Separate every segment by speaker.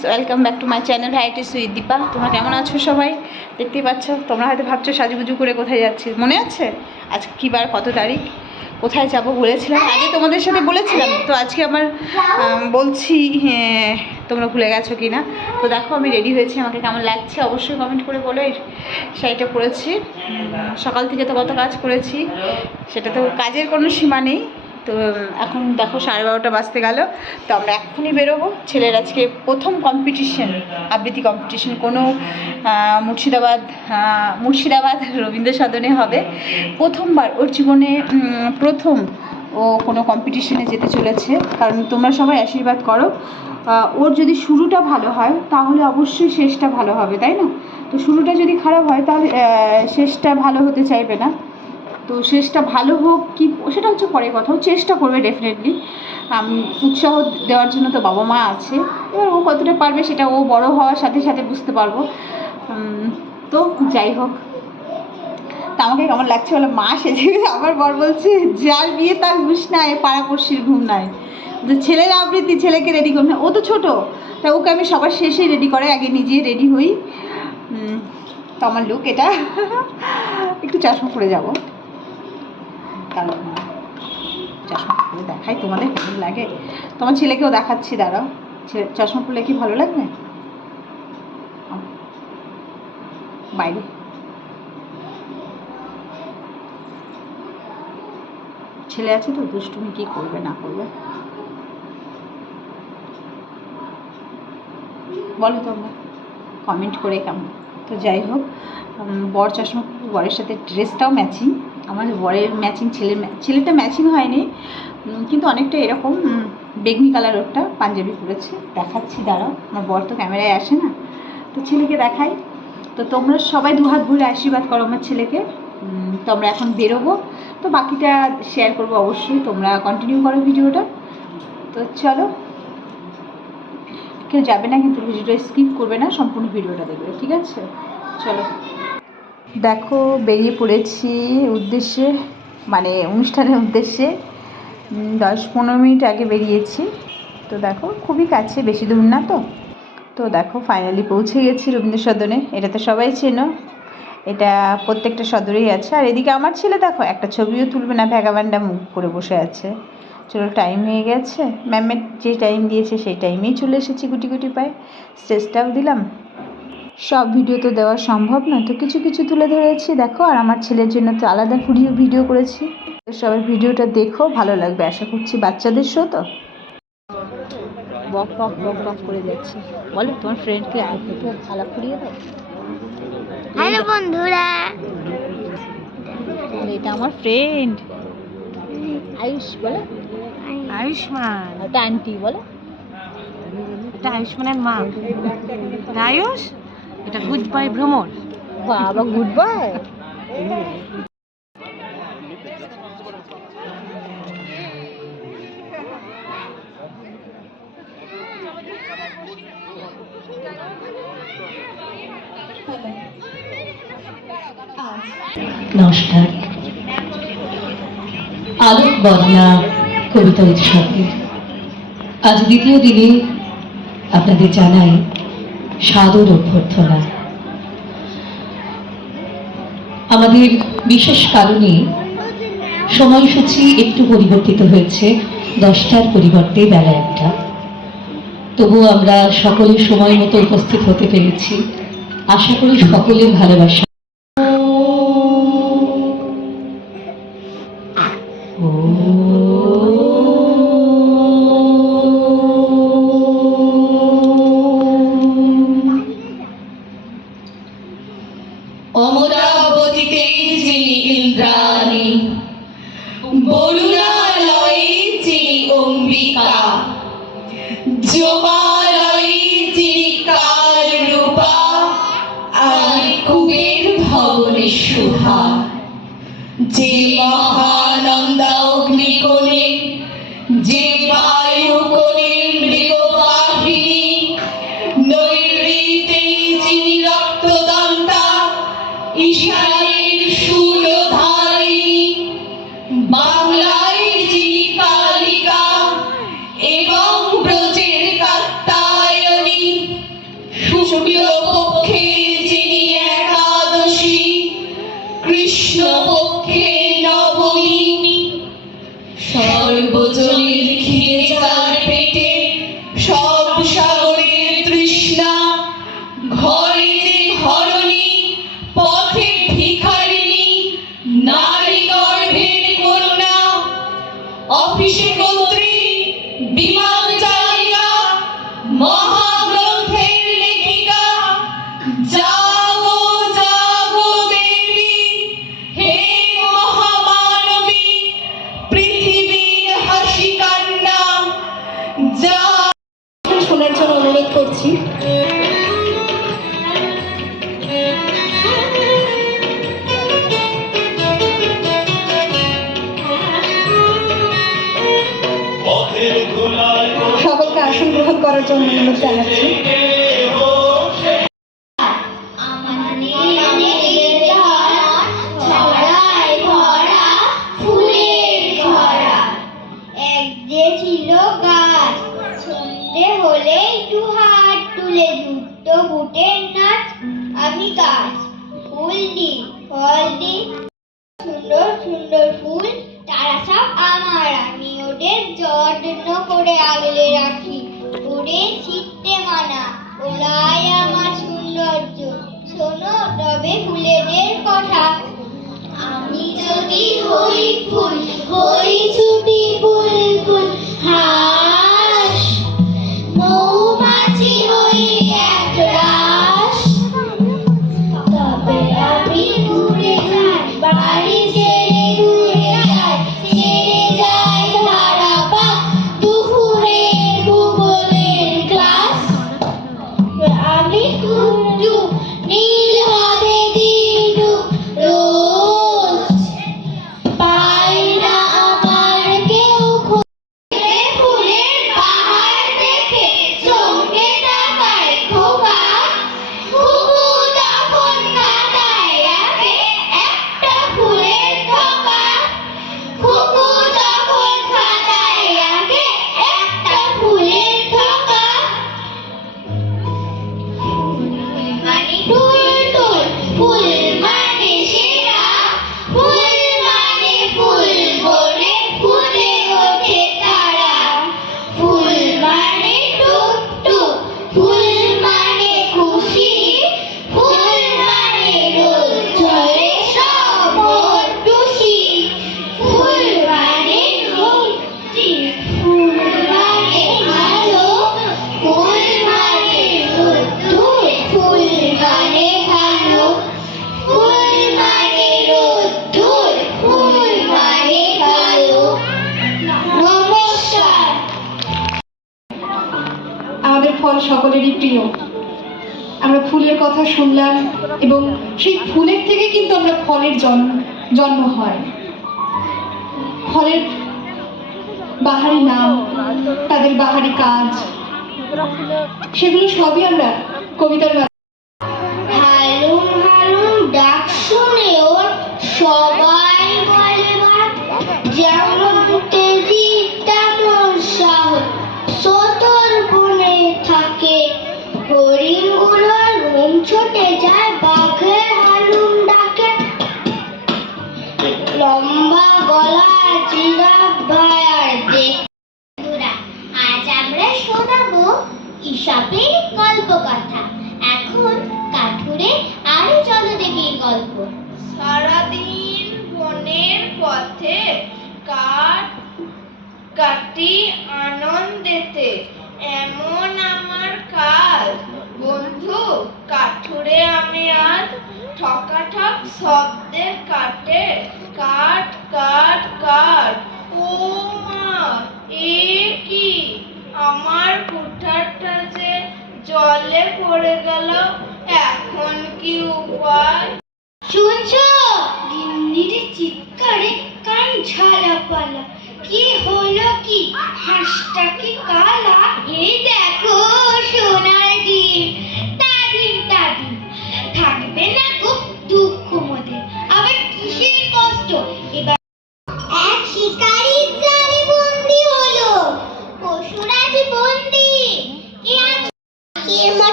Speaker 1: Friends welcome back to my channel হাইটি sweet Deepa তোমরা কেমন আছো সবাই? দেখতেই পাচ্ছ তোমরা হয়তো ভাবছ সাজুগুজু করে কোথায় যাচ্ছি। মনে আছে? আজকে কী বার কত তারিখ? কোথায় যাব বলেছিলাম? আগে তোমাদের সাথে বলেছিলাম। তো আজকে আমার বলছি হ্যাঁ, তোমরা ভুলে গেছো কি না তো দেখো আমি রেডি হয়েছি। আমাকে কেমন লাগছে অবশ্যই কমেন্ট করে বলো। এই শাড়িটা পরেছি। সকাল থেকে তো কত কাজ করেছি। সেটা তো কাজের কোনো সীমা নেই। তো এখন দেখো সাড়ে বারোটা বাজতে গেল। তো আমরা এক্ষুনি বেরোবো। ছেলের আজকে প্রথম কম্পিটিশন আবৃত্তি কম্পিটিশন কোনো মুর্শিদাবাদ মুর্শিদাবাদ রবীন্দ্র সদনে হবে। প্রথমবার ওর জীবনে প্রথম ও কোনো কম্পিটিশনে যেতে চলেছে। কারণ তোমরা সবাই আশীর্বাদ করো। ওর যদি শুরুটা ভালো হয়, তাহলে অবশ্যই শেষটা ভালো হবে, তাই না? তো শুরুটা যদি খারাপ হয়, তাহলে শেষটা ভালো হতে চাইবে না। তো শেষটা ভালো হোক কি, সেটা হচ্ছে পরের কথা, ও চেষ্টা করবে ডেফিনেটলি উৎসাহ দেওয়ার জন্য তো বাবা মা আছে। এবার ও কতটা পারবে সেটা ও বড় হওয়ার সাথে সাথে বুঝতে পারব। তো যাই হোক। তা আমাকে কেমন লাগছে বলে? মা সেজে আবার বর বলছে, যার বিয়ে তার ঘুষ নাই পাড়াপড়শির ঘুম নাই। তো ছেলের আবৃত্তি ছেলেকে রেডি করবে ও তো ছোটো, তা ওকে আমি সবার শেষে রেডি করে আগে নিজে রেডি হই। তো আমার লুক এটা। একটু চশমা পরে যাব। কারণ চশমা পরে দেখাই, তোমাদের কেমন লাগে? তোমার ছেলেকেও দেখাচ্ছি, দাঁড়াও। চশমা পরলে কি ভালো লাগবে? বাইরে। ছেলে আছে তো, দুষ্টুমি কি করবে, না করবে? বলো তোমরা কমেন্ট করে কেমন? তো যাই হোক বর চশমা, বরের সাথে ড্রেসটাও ম্যাচিং আমার বরের ম্যাচিং ম্যা- ছেলেটা ম্যাচিং হয়নি কিন্তু অনেকটা এরকম বেগনি কালার ওরটা পাঞ্জাবি পরেছে। দেখাচ্ছি, দাঁড়াও, আমার বর তো ক্যামেরায় আসে না। তো ছেলেকে দেখাই। তো তোমরা সবাই দু হাত ভরে আশীর্বাদ করো আমার ছেলেকে। তো আমরা এখন বেরোবো। তো বাকিটা শেয়ার করব অবশ্যই, তোমরা কন্টিনিউ করো ভিডিওটা। তো চলো, কেউ যাবে না কিন্তু ভিডিওটা স্কিপ করবে না, সম্পূর্ণ ভিডিওটা দেখবে, ঠিক আছে? চলো। দেখো, বেরিয়ে পড়েছি উদ্দেশ্যে মানে অনুষ্ঠানের উদ্দেশ্যে। দশ পনেরো মিনিট আগে বেরিয়েছি। তো দেখো, খুবই কাছে, বেশি দূর না তো? তো দেখো ফাইনালি পৌঁছে গেছি রবীন্দ্র সদনে। এটা তো সবাই চেনো। এটা প্রত্যেকটা সদরেই আছে। আর এদিকে আমার ছেলে দেখো, একটা ছবিও তুলবে না, ভ্যাগাবান্ডা মুখ করে বসে আছে। চলো টাইম হয়ে গেছে। ম্যামের যে টাইম দিয়েছে, সেই টাইমেই চলে এসেছি গুটি গুটি পায়ে। স্টেজটাও দিলাম। সব ভিডিও তো দেওয়া সম্ভব না তো কিছু কিছু তুলে ধরেছি দেখো আর আমার ছেলের জন্য তো আলাদা ভিডিও ভিডিও করেছি। তো সবাই ভিডিওটা দেখো ভালো লাগবে। আশা করছি বাচ্চাদের শো তো। বক বক বক বক করে যাচ্ছে। বলো তোমার ফ্রেন্ডকে একটু আলাপ করিয়ে দাও।
Speaker 2: হ্যালো বন্ধুরা।
Speaker 1: এটা আমার ফ্রেন্ড আয়ুষ বলো।
Speaker 3: আয়ুষ্মান।
Speaker 1: এটা আন্টি বলো।
Speaker 3: এটা আয়ুষ্মানের মা। আয়ুষ? এটা গুড বাই ভ্রমণ
Speaker 1: বাবা গুড বাই
Speaker 4: নমস্কার। আলোক বদলা কবিতা উৎসবে। আজ দ্বিতীয় দিনে আপনাদের জানাই সাদর অভ্যর্থনা। আমাদের বিশেষ কারণে সময়সূচি একটু পরিবর্তিত হয়েছে, দশটার পরিবর্তে বেলা একটা। তবু আমরা সকলে সময় মতো উপস্থিত হতে পেরেছি। আশা করি সকলের ভালোবাসা প্রাণী বরুণালয়ে যিনি অম্বিকা। জমালয়ে যিনি কাল রূপা আর কুবের
Speaker 2: ভবনে সুধা। যে মহানন্দা অগ্নিকোণে, যে বায়ু কোণে মৃগ রক্তদন্তা যদি হই ফুল হই ছুটি বুলবুল হাস ফুলের
Speaker 5: কথা শুনলাম এবং সেই ফুলের থেকে কিন্তু আমরা ফলের জন্ম জন্ম হয়। ফলের বাহারি নাম, তাদের বাহারি কাজ, সেগুলো সবই আমরা কবিতার
Speaker 2: ছুটে যায় বাঘের হালুম ডাকে। লম্বা গলা জিরাফ ভাইয়ার দেখ আজ আমরা শোনাবো ঈশাপের কান ঝালাপালা কি হলো কি? হাঁসটা কি কালা? দেখো, সোনার ডিম। থাকবে না গো দুঃখ মোদের। আবার কিসের কষ্ট? এবার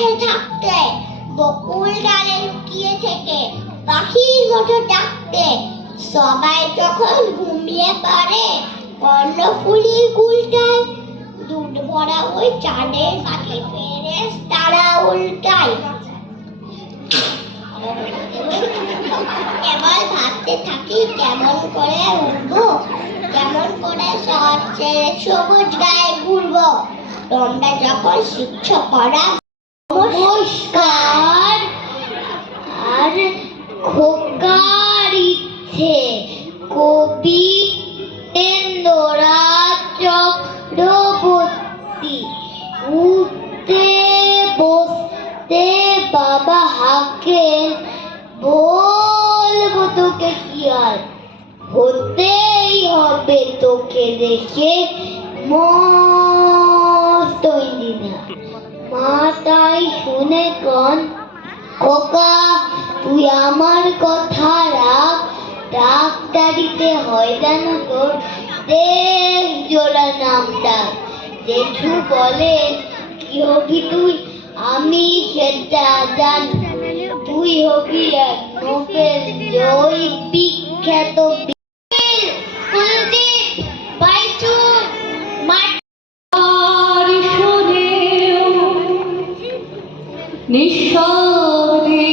Speaker 2: কাছে থাকতে বকুল ডালে লুকিয়ে থেকে পাখির মতো ডাকতে। সবাই যখন ঘুমিয়ে পড়ে, কর্ণফুলি গুলটায় দুধ ভরা ওই চাঁদের কাছে ফেরে তারা উল্টায়।
Speaker 6: কেবল ভাবতে থাকি কেমন করে উঠবো, কেমন করে শহর ছেড়ে সবুজ গায়ে ঘুরবো। তোমরা যখন শিখছ করা নমস্কার। আর খোকার কবি চক্রবর্তী। উঠতে বসতে বাবা হাকেন বলব তোকে কি আর? হতেই হবে তোকে দেখে মস্ত ইঞ্জিনিয়ার। মাতাই শুনে কন খোকা, তুই আমার কথা রাখ, ডাক্তারিতে হয় যেন তোর, দেশ জোড়া নামটা জেঠু বলে, কি হবি তুই? আমি সেটা জানি। তুই হবি এক নোবেল জয়ী বিখ্যাত
Speaker 4: নিঃশব্দে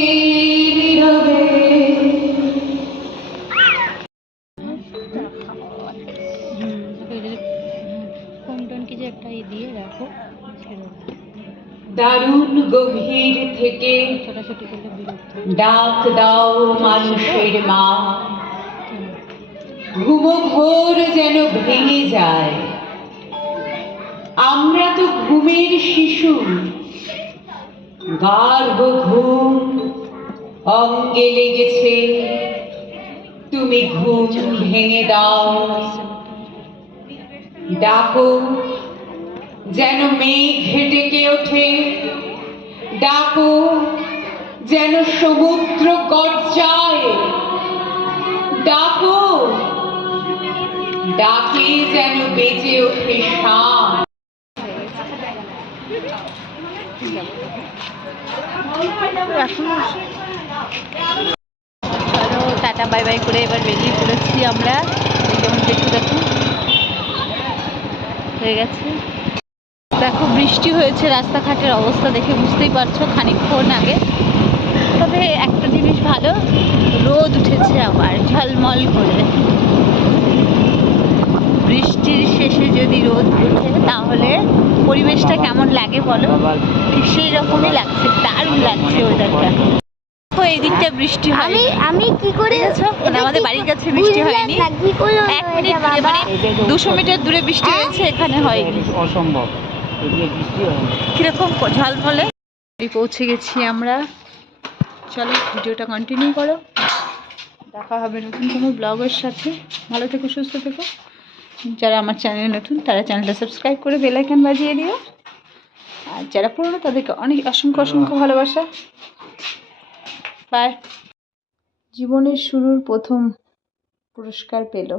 Speaker 4: নীরবে। দারুণ গভীর থেকে ডাক দাও মানুষের মা। ঘুমঘোর যেন ভেঙে যায়। আমরা তো ঘুমের শিশু। গার্ভ ঘুম অঙ্গে লেগেছে। তুমি ঘুম ভেঙে দাও। ডাকো, যেন মেঘ ডেকে ওঠে। ডাকো, যেন সমুদ্র গর্জায়। ডাকো, ডাকে যেন বেজে ওঠে শাম
Speaker 1: চলো টাটা, বাই বাই করে এবার বেরিয়ে পড়েছি আমরা। যেমন দেখো দেখো। হয়ে গেছে। দেখো, বৃষ্টি হয়েছে, রাস্তাঘাটের অবস্থা দেখে বুঝতেই পারছ, খানিকক্ষণ আগে। তবে একটা জিনিস ভালো, রোদ উঠেছে আবার, ঝলমল করে। বৃষ্টির শেষে যদি রোদ ওঠে তাহলে পরিবেশটা কেমন লাগে বলো? সেই রকমই লাগছে, দারুণ লাগছে ওয়েদারটা দেখো এই দিকটা বৃষ্টি হয়।
Speaker 6: আমি আমি কি করে?
Speaker 1: মানে আমাদের বাড়ির কাছে বৃষ্টি হয়নি।
Speaker 6: কি করে
Speaker 1: এক মিনিট দূরে মানে দুশো মিটার দূরে বৃষ্টি হয়েছে এখানে হয়নি
Speaker 7: অসম্ভব। হয়
Speaker 1: কীরকম ঝলমলে? বাড়ি পৌঁছে গেছি আমরা। চলো ভিডিওটা কন্টিনিউ করো। দেখা হবে নতুন কোনো ব্লগের সাথে। ভালো থেকো সুস্থ থেকো। যারা আমার চ্যানেলে নতুন তারা চ্যানেলটা সাবস্ক্রাইব করে বেল আইকন বাজিয়ে দিও। আর যারা পুরনো তাদেরকে অনেক অসংখ্য অসংখ্য ভালোবাসা। বাই জীবনের শুরুর প্রথম পুরস্কার পেল।